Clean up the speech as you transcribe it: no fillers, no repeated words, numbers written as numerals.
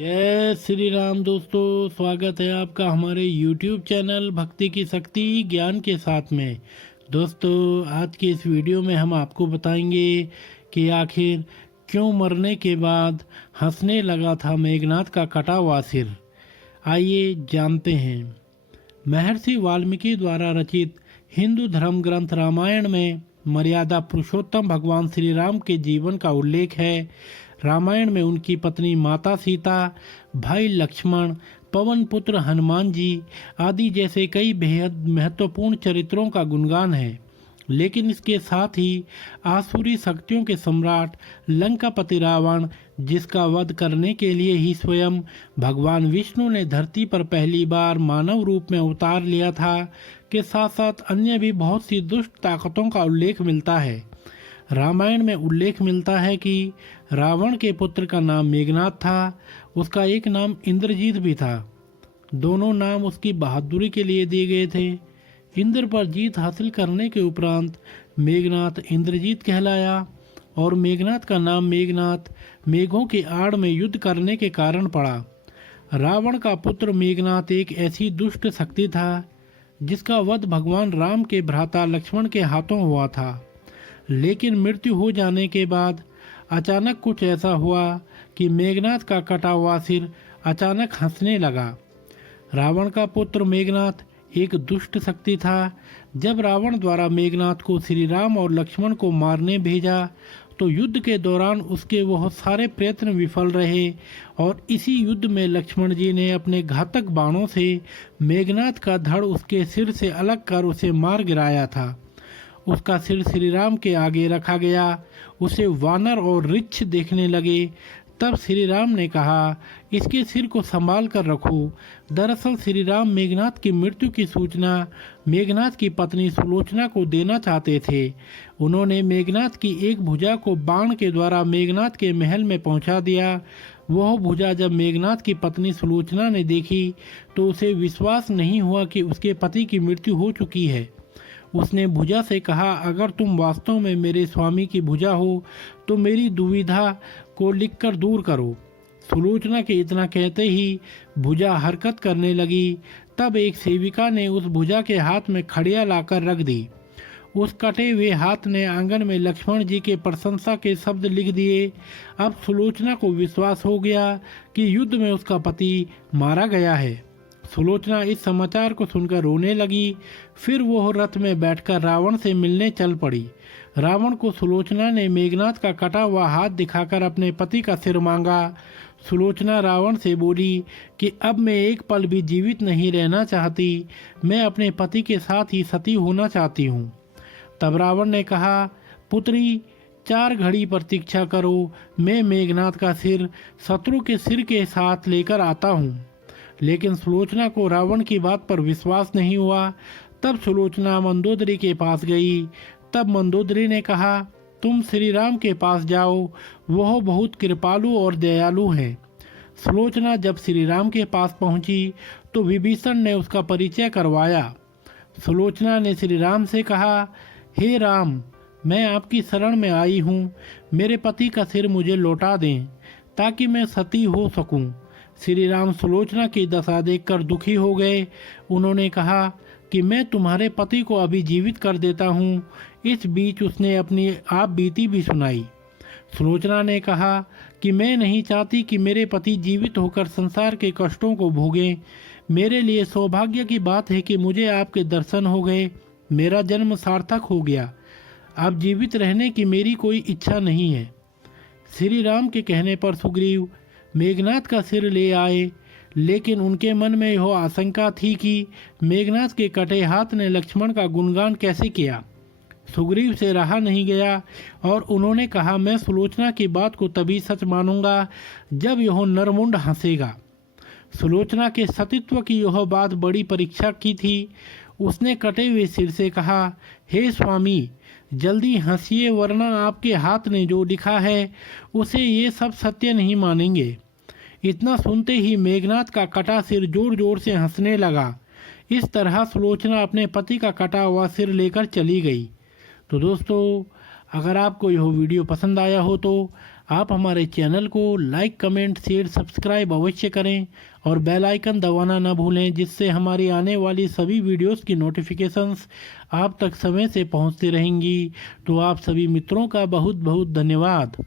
जय श्री राम दोस्तों, स्वागत है आपका हमारे YouTube चैनल भक्ति की शक्ति ज्ञान के साथ में। दोस्तों, आज के इस वीडियो में हम आपको बताएंगे कि आखिर क्यों मरने के बाद हंसने लगा था मेघनाथ का कटा हुआ सिर। आइए जानते हैं। महर्षि वाल्मीकि द्वारा रचित हिंदू धर्म ग्रंथ रामायण में मर्यादा पुरुषोत्तम भगवान श्री राम के जीवन का उल्लेख है। रामायण में उनकी पत्नी माता सीता, भाई लक्ष्मण, पवन पुत्र हनुमान जी आदि जैसे कई बेहद महत्वपूर्ण चरित्रों का गुणगान है। लेकिन इसके साथ ही आसुरी शक्तियों के सम्राट लंकापति रावण, जिसका वध करने के लिए ही स्वयं भगवान विष्णु ने धरती पर पहली बार मानव रूप में उतार लिया था, के साथ साथ अन्य भी बहुत सी दुष्ट ताकतों का उल्लेख मिलता है। रामायण में उल्लेख मिलता है कि रावण के पुत्र का नाम मेघनाथ था। उसका एक नाम इंद्रजीत भी था। दोनों नाम उसकी बहादुरी के लिए दिए गए थे। इंद्र पर जीत हासिल करने के उपरांत मेघनाथ इंद्रजीत कहलाया और मेघनाथ का नाम मेघनाथ मेघों की आड़ में युद्ध करने के कारण पड़ा। रावण का पुत्र मेघनाथ एक ऐसी दुष्ट शक्ति था जिसका वध भगवान राम के भ्राता लक्ष्मण के हाथों हुआ था। लेकिन मृत्यु हो जाने के बाद अचानक कुछ ऐसा हुआ कि मेघनाथ का कटा हुआ सिर अचानक हंसने लगा। रावण का पुत्र मेघनाथ एक दुष्ट शक्ति था। जब रावण द्वारा मेघनाथ को श्री राम और लक्ष्मण को मारने भेजा तो युद्ध के दौरान उसके बहुत सारे प्रयत्न विफल रहे और इसी युद्ध में लक्ष्मण जी ने अपने घातक बाणों से मेघनाथ का धड़ उसके सिर से अलग कर उसे मार गिराया था। उसका सिर श्री राम के आगे रखा गया। उसे वानर और रिच्छ देखने लगे। तब श्री राम ने कहा, इसके सिर को संभाल कर रखो। दरअसल श्री राम मेघनाथ की मृत्यु की सूचना मेघनाथ की पत्नी सुलोचना को देना चाहते थे। उन्होंने मेघनाथ की एक भुजा को बाण के द्वारा मेघनाथ के महल में पहुंचा दिया। वह भुजा जब मेघनाथ की पत्नी सुलोचना ने देखी तो उसे विश्वास नहीं हुआ कि उसके पति की मृत्यु हो चुकी है। उसने भुजा से कहा, अगर तुम वास्तव में मेरे स्वामी की भुजा हो तो मेरी दुविधा को लिखकर दूर करो। सुलोचना के इतना कहते ही भुजा हरकत करने लगी। तब एक सेविका ने उस भुजा के हाथ में खड़िया लाकर रख दी। उस कटे हुए हाथ ने आंगन में लक्ष्मण जी के प्रशंसा के शब्द लिख दिए। अब सुलोचना को विश्वास हो गया कि युद्ध में उसका पति मारा गया है। सुलोचना इस समाचार को सुनकर रोने लगी। फिर वह रथ में बैठकर रावण से मिलने चल पड़ी। रावण को सुलोचना ने मेघनाथ का कटा हुआ हाथ दिखाकर अपने पति का सिर मांगा। सुलोचना रावण से बोली कि अब मैं एक पल भी जीवित नहीं रहना चाहती। मैं अपने पति के साथ ही सती होना चाहती हूँ। तब रावण ने कहा, पुत्री 4 घड़ी प्रतीक्षा करो। मैं मेघनाथ का सिर शत्रु के सिर के साथ लेकर आता हूँ। लेकिन सुलोचना को रावण की बात पर विश्वास नहीं हुआ। तब सुलोचना मंदोदरी के पास गई। तब मंदोदरी ने कहा, तुम श्री राम के पास जाओ, वह बहुत कृपालु और दयालु हैं। सुलोचना जब श्री राम के पास पहुंची तो विभीषण ने उसका परिचय करवाया। सुलोचना ने श्री राम से कहा, हे राम, मैं आपकी शरण में आई हूँ। मेरे पति का सिर मुझे लौटा दें ताकि मैं सती हो सकूं। श्री राम सुलोचना की दशा देखकर दुखी हो गए। उन्होंने कहा कि मैं तुम्हारे पति को अभी जीवित कर देता हूँ। इस बीच उसने अपनी आप बीती भी सुनाई। सुलोचना ने कहा कि मैं नहीं चाहती कि मेरे पति जीवित होकर संसार के कष्टों को भोगें। मेरे लिए सौभाग्य की बात है कि मुझे आपके दर्शन हो गए। मेरा जन्म सार्थक हो गया। अब जीवित रहने की मेरी कोई इच्छा नहीं है। श्री राम के कहने पर सुग्रीव मेघनाथ का सिर ले आए। लेकिन उनके मन में यह आशंका थी कि मेघनाथ के कटे हाथ ने लक्ष्मण का गुणगान कैसे किया। सुग्रीव से रहा नहीं गया और उन्होंने कहा, मैं सुलोचना की बात को तभी सच मानूंगा जब यह नरमुंड हंसेगा। सुलोचना के सतीत्व की यह बात बड़ी परीक्षा की थी। उसने कटे हुए सिर से कहा, हे स्वामी, जल्दी हंसिए, वरना आपके हाथ ने जो लिखा है उसे ये सब सत्य नहीं मानेंगे। इतना सुनते ही मेघनाथ का कटा सिर जोर जोर से हंसने लगा। इस तरह सुलोचना अपने पति का कटा हुआ सिर लेकर चली गई। तो दोस्तों, अगर आपको यह वीडियो पसंद आया हो तो आप हमारे चैनल को लाइक, कमेंट, शेयर, सब्सक्राइब अवश्य करें और बेल आइकन दबाना न भूलें, जिससे हमारी आने वाली सभी वीडियोस की नोटिफिकेशंस आप तक समय से पहुंचती रहेंगी। तो आप सभी मित्रों का बहुत बहुत धन्यवाद।